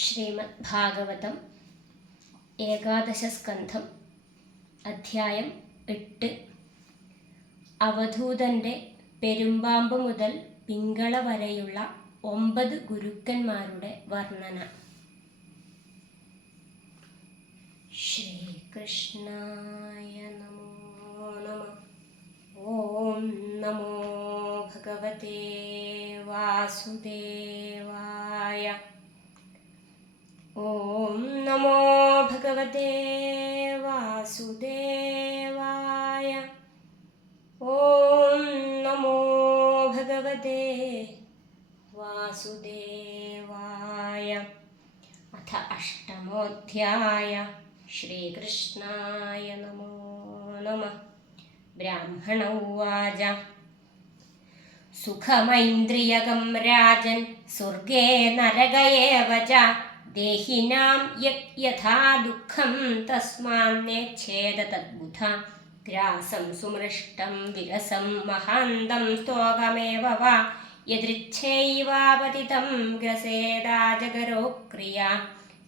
ശ്രീമദ് ഭാഗവതം ഏകാദശസ്കന്ധം അധ്യായം 8. അവധൂതൻ്റെ പെരുമ്പാമ്പ് മുതൽ പിങ്കള വരെയുള്ള 9 ഗുരുക്കന്മാരുടെ വർണ്ണന. ശ്രീകൃഷ്ണായ നമോ നമഃ. ഓം നമോ ഭഗവതേ വാസുദേവായ. ഓം നമോ ഭഗവതേ വാസുദേവായ. ഓം നമോ ഭഗവതേ വാസുദേവായ. അഥ അഷ്ടമോധ്യായ. ശ്രീകൃഷ്ണായ നമോ നമഃ. ബ്രാഹ്മണ ഉവാച. സുഖമൈന്ദ്രിയകം രാജൻ സ്വർഗേ നരകയേവ ച ദേഹിനാം യഥാ ദുഃഖം തസ്മാന്നേച്ഛേദ തദ്ബുധ ഗ്രാസം സുമൃഷ്ടം വിരസം മഹാന്തം സ്തോകമേവ വാ യദൃച്ഛൈവാപതിതം ഗ്രസേദാജഗരോ ക്രിയ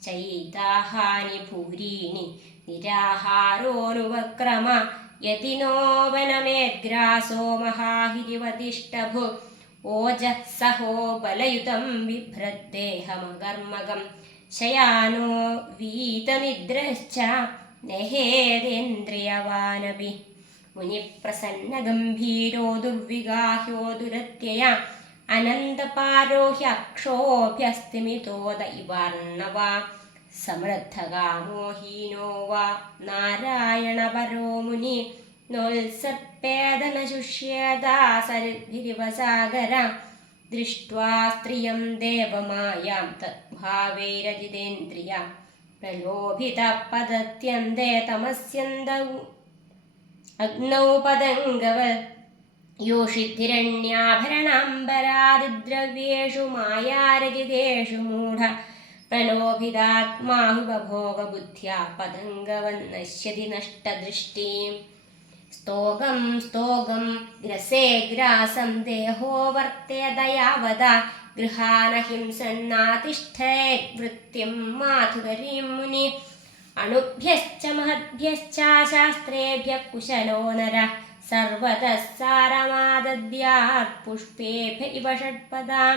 ചൈതാഹാനി ഭൂരീണി നിരാഹാരോനുവക്രമ യതിനോ വനമേഗ്രാസോ മഹാഹിരിവതിഷ്ടഭു ഓജസ്സഹോ ബലയുതം ബിഭ്രദ്ദേഹമകർമ്മകം ശയാനോ വീതനിദ്രശ്ച നഹേതേന്ദ്രിയവാനപി മുനിപ്രസന്നഗംഭീരോ ദുർവിഗാഹ്യോ ദുരത്യയ അനന്തപാരോഹ്യക്ഷോഭ്യസ്തിമിതോദ ഇവാർണവാ സമൃദ്ധകാമോഹീനോ വാ നാരായണപരോ മുനി നോത്സപ്പേദനശുഷ്യേദാസരിഭിരിവസാഗര ദൃഷ്ട്വാ സ്ത്രിയം ദേവമായാം തദ്ഭാവൈരജിതേന്ദ്രിയ പ്രലോഭിത പദത്യന്തേ തമസ്യന്തൗ അഗ്നൗ പതംഗവൽ യോഷിദ്ധിരണ്യാഭരണാംബരാദിദ്രവ്യേഷു മായാരജിതേഷു മൂഢ പ്രലോഭിതാത്മാഹുപഭോഗബുദ്ധ്യാ പതംഗവന്നശ്യതി നഷ്ടദൃഷ്ടീം സ്തോകം സ്തോകം ഗ്രസേ ഗ്രാസം ദേഹോ വർത്തേതയാവത ഗൃഹാനഹിംസന്നാതിഷ്ഠേത് വൃത്തിം മാധുകരീം മുനി അണുഭ്യശ്ച മഹദ്ഭ്യശ്ച ശാസ്ത്രേഭ്യഃ കുശലോ നരഃ സർവതഃ സാരമാദദ്യാത് പുഷ്പേഭ്യ ഇവ ഷഡ്പദാം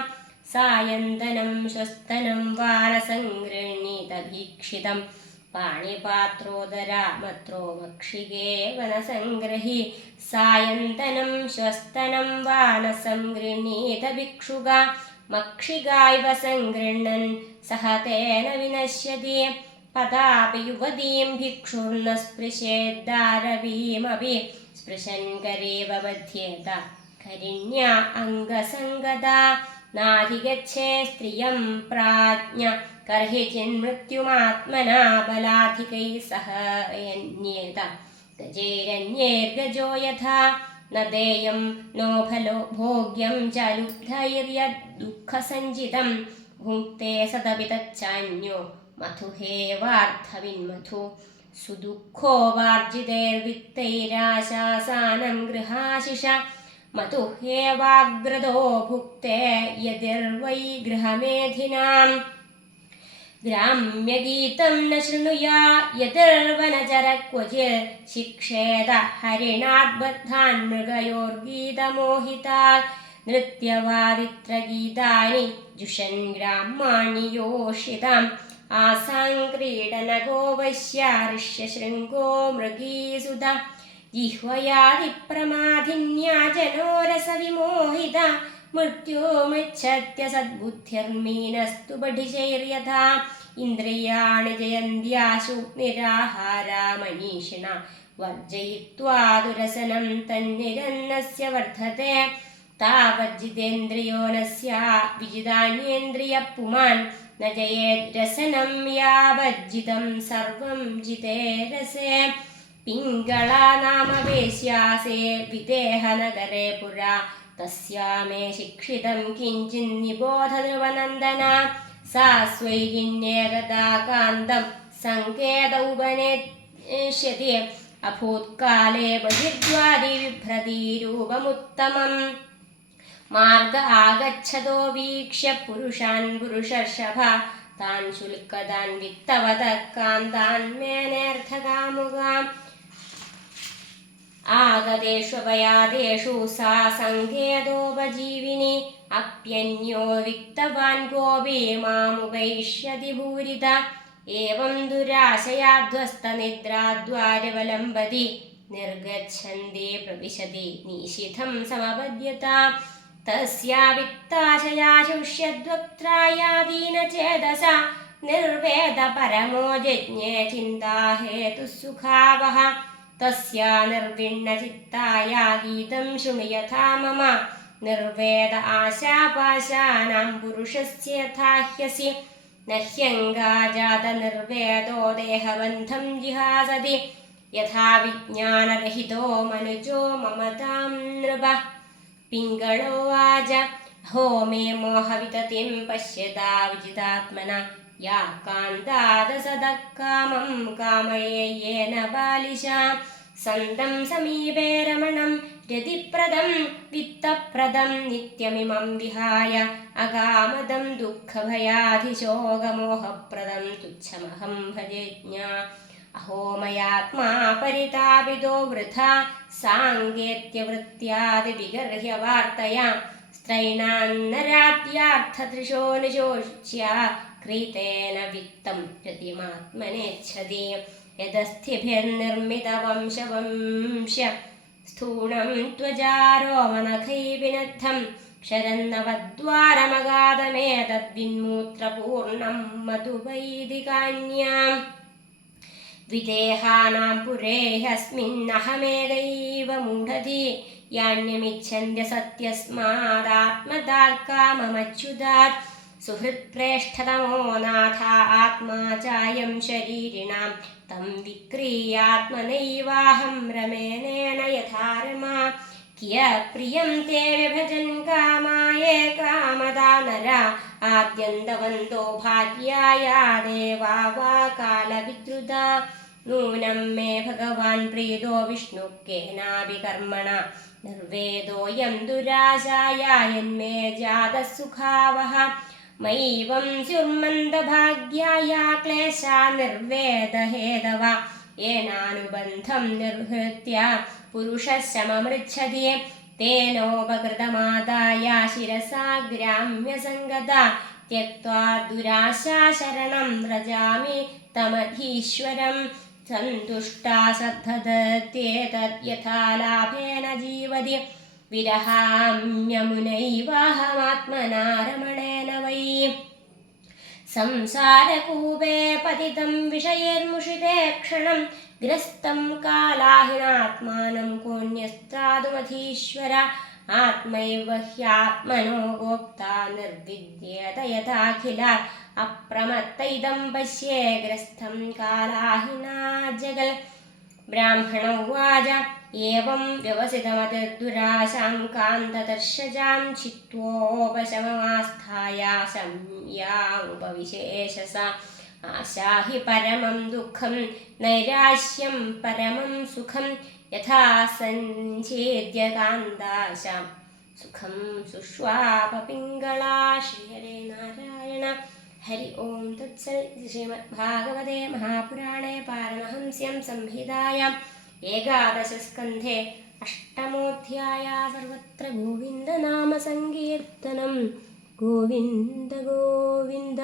സായന്തനം ശ്വസ്തനം വാനസംഗൃഹീത ഭീക്ഷിതം പാണിപാത്രോദരാമത്രോ മക്ഷികേ വനസംഗ്രഹി സായന്തനം ശ്വസ്തനം വാനസംഗൃഹീത ഭിക്ഷുക മക്ഷികായവ സംഗൃഹ്ണൻ സഹ തേന വിനശ്യതി പദാപി യുവതീം ഭിക്ഷുർന സ്പൃശേദ്ദാരവീമപി സ്പൃശൻ കരേവ ബധ്യേത കരിണ്യാ അംഗസംഗതാ നാധിഗച്ഛേ സ്ത്രിയം പ്രാജ്ഞ കർഹിചിന്മൃത്യുമാത്മനാ ബലാധികൈ സഹ യന്യേത ഗജേരന്യേർഗജോ യഥാ ന ദേയം നോ ഫലോ ഭോഗ്യം ച ലുബ്ധൈര്യദുഃഖസഞ്ചിതം ഭുങ്ക്തേ സദപി തച്ചാന്യോ മധുഹേവാർത്ഥവിന്മധു സുദുഃഖോ വാർജിതൈർവിത്തൈരാശാസാനം ഗൃഹാശിഷ മധുഹേവാഗ്രതോ ഭുക്തേ യതിർവൈ ഗൃഹമേധിനാം ഗ്രാമ്യഗീതം ന ശൃണുയാ യതിർവനചര ക്വചിൽ ശിക്ഷേത ഹരിണാദ്ബദ്ധാൻ മൃഗയോർഗീതമോഹിതാൽ നൃത്യവാദിത്രഗീതാനി ജുഷൻ ഗ്രാമാണി യോഷിതാം ആസാം ക്രീഡനഗോ വശ്യാഋഷ്യശൃംഗോ മൃഗീസുത ജിഹ്വയാദിപ്രമാധിന്യാ ജനോരസവിമോഹിത മൃത്യോമൃച്ഛത്യ സദ്ബുദ്ധിർമീനസ്തു ബഡിശൈര്യഥാ ഇന്ദ്രിയാണി ജയന്ത്യാശു നിരാഹാരാ മനീഷിണ വർജയിത്വാ ദുരസനം തന്നിരന്നസ്യ വർദ്ധത്തെ താവജ്ജിതേന്ദ്രിയോ നസ്യ വിജിതാന്യേന്ദ്രിയ പുമാൻ ന ജയേദ്രസനം യാവജ്ജിതം സർവം ജിതേ രസേ പിംഗളാ നാമ വേശ്യാസേ വിദേഹനഗരേ പുരാ തസ്യാമേ ശിക്ഷിതം കിഞ്ചിൻ നിബോധ നൃപനന്ദന സാ സ്വൈരിണ്യേകദാ കാന്തം സങ്കേതൗപനേഷ്യതി അഭൂത്കാലേ ബഹിർദ്വാരി വിഭ്രതീരൂപമുത്തമം മാർഗ ആഗച്ഛതോ വീക്ഷ്യ പുരുഷാൻ പുരുഷർഷഭ താൻ ശുൽക്കതാൻ വിത്തവത കാന്താൻ മേനേർത്ഥകാമുകാം ആഗതേഷ്വപയാദേഷു സാ സങ്കേതോപജീവിനി അപ്യന്യോ വിക്തവാൻ ഗോപി മാമുപൈഷ്യതി ഭൂരിത ഏവം ദുരാശയാധ്വസ്തനിദ്രാദ്വാരവലംബതി നിർഗച്ഛന്തി പ്രവിശതി നിശിതം സമപദ്യത തസ്യാ വിത്താശയാ ശുഷ്യദ്വക്ത്രായാദീനചേതസ നിർവേദ പരമോ ജജ്ഞേ ചിന്താഹേതുസുഖാവഹ തസ്യാ നിർവിണ്ണചിത്തായാ ഗീതം ശൃണുയഥാ മമ നിർവേദ ആശാപാശാനാം പുരുഷസ്യ യഥാഹ്യസി നഹ്യംഗാജാത നിർവേദോ ദേഹബന്ധം ജിഹാസതി യഥാ വിജ്ഞാനരഹിതോ മനുജോ മമതാം നൃപ പിംഗളോ വാച ഹോ മേ മോഹവിതതിം പശ്യതാ വിജിതാത്മന യാ കാന്താദസദഃകാമം കാമയേയേന ബാലിശാം സന്തം സമീപേ രമണം രതിപ്രദം വിത്തപ്രദം നിത്യമിമം വിഹായ അകാമദം ദുഃഖഭയാധിശോകമോഹപ്രദം തുച്ഛമഹം ഭജജ്ഞാ അഹോ മയാത്മാ പരിതാപിതോ വൃഥാ സാങ്കേത്യവൃത്യാദിവിഗർഹ്യ വാർത്തയാ സ്ത്രൈണാന്നരാദ്യാർത്ഥതൃശോ നിശോച്യ ക്രീതേന വിത്തം രതിമാത്മനേച്ഛതി യദസ്ഥിഭിർനിർമ്മിതവംശവംശ്യ സ്ഥൂണം ത്വജാരോമനഖൈവിനദ്ധം ക്ഷരന്നവദ്വാരമഗാധമേതദ്വിന്മൂത്രപൂർണം മധുവൈദികാന്യാം വിദേഹാനാം പുരേഹസ്മിന്നഹമേകൈവ മൂഢധീ യാന്യമിച്ഛന്ത്യ സത്യസ്മാദാത്മദാൽക്കാമമച്യുതാത് സുഹൃത്പ്രേഷ്ഠതമോ നാഥ ആത്മാ ചായം ശരീരിണാം തം വിക്രീയാത്മനൈവാഹം രമേണേന യഥാ രമാ കിയപ്രിയം തേ വിഭജൻ കാമായേ കാമദാ നരാ ആദ്യന്തവന്തോ ഭാഗ്യായാ ദേവാ വാ കാലവിദ്രുതാ നൂനം മേ ഭഗവാൻ പ്രീതോ വിഷ്ണു കേനാപി കർമ്മണ നിർവേദോയം ദുരാശായന്മേ ജാതസുഖാവഹ മൈവം സ്യുർമന്ദഭാഗ്യായാ ക്ലേശാ നിർവേദഹേതവ യേനാനുബന്ധം നിർഹൃത്യ പുരുഷശമമൃച്ഛതി തേനോപകൃതമാദായ ശിരസാ ഗ്രാമ്യസംഗതാ ത്യക്ത്വാ ദുരാശാ ശരണം വ്രജാമി തമധീശ്വരം സന്തുഷ്ടാ ശ്രദ്ധതത്യേതത് യഥാ ലാഭേന ജീവതി വിരഹാമ്യമുനൈവാഹമാത്മനാ രമണേന വൈ സംസാരകൂപേ പതിതം വിഷയേർമുഷിതേ ക്ഷണം ഗ്രസ്തം കാലാഹിനാത്മാനം കോന്യസ്ത്രാതുമധീശ്വര ആത്മൈവ ഹ്യാത്മനോ ഗോപ്താ നിർവിദ്യേത യഥാഖില അപ്രമത്തൈദം പശ്യേ ഗ്രസ്ഥം കാലാഹിനാ ജഗൽ ബ്രാഹ്മണ ഉവാച ഏവം വ്യവസിതമതിർദുരാശാം കാന്തദർശജാം ചിത്വോപശമമാസ്ഥായ സംയാമുപവിശേഷസ ആശാ ഹി പരമം ദുഃഖം നൈരാശ്യം പരമം സുഖം യഥാ സഞ്ചേദ്യ കാന്താശാം സുഖം സുഷ്വാപപിംഗളാ. ശ്രീഹരേ നാരായണ. ഹരി ഓം തത്സൽ. ശ്രീമദ്ഭാഗവതേ മഹാപുരാണേ പാരമഹംസ്യം സംഹിതായാം ഏകാദശസ്കന്ധേ അഷ്ടമോധ്യായ. സർവത്ര ഗോവിന്ദനാമസങ്കീർത്തനം. ഗോവിന്ദ ഗോവിന്ദ.